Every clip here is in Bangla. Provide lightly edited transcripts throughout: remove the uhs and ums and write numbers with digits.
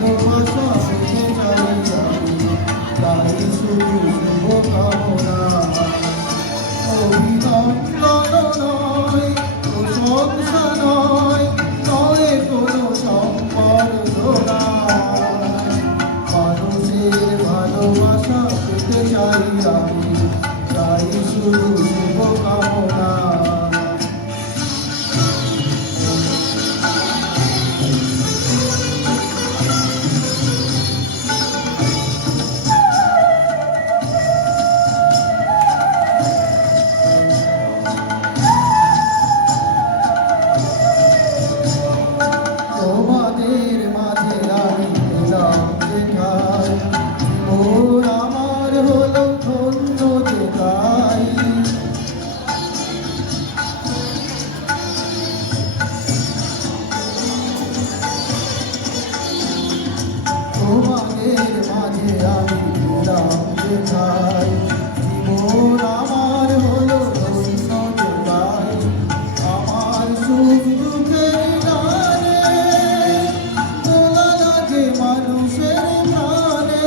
ভালোবাসা পেতে চাই আমি, তাই শুধু শুভকামনা। অভিনন্দন নয়, প্রশংসা নয়, নয় কোনো সম্বর্ধনা। মানুষের ভালোবাসা পেতে চাই আমি, তাই শুধু শুভকামনা। তোমাদের মাঝে আমি পেলাম যেথায়, জীবন আমার হলো ধন্য যেথায়। তোমাদের মাঝে আমি পেলাম যেথায়, জীবন আমার হলো ধন্য যেথায়। আমার সুখ দুঃখের গানে দোলা লাগে মানুষের প্রাণে।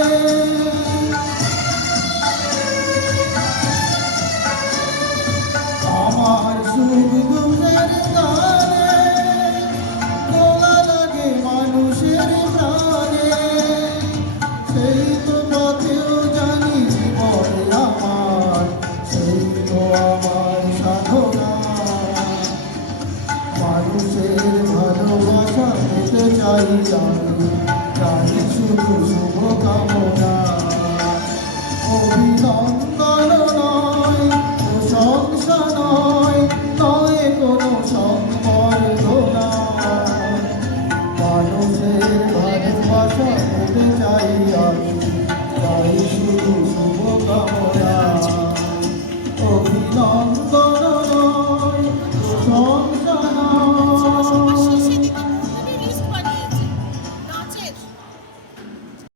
আমার সুখ দুঃখের গানে দোলা লাগে মানুষের প্রাণে। সেই তো পথেও জানি জীবনে আমার, সেই তো আমার সাধনা। মানুষের ভালোবাসা পেতে চাই আমি, তাই শুধু শুভকামনা।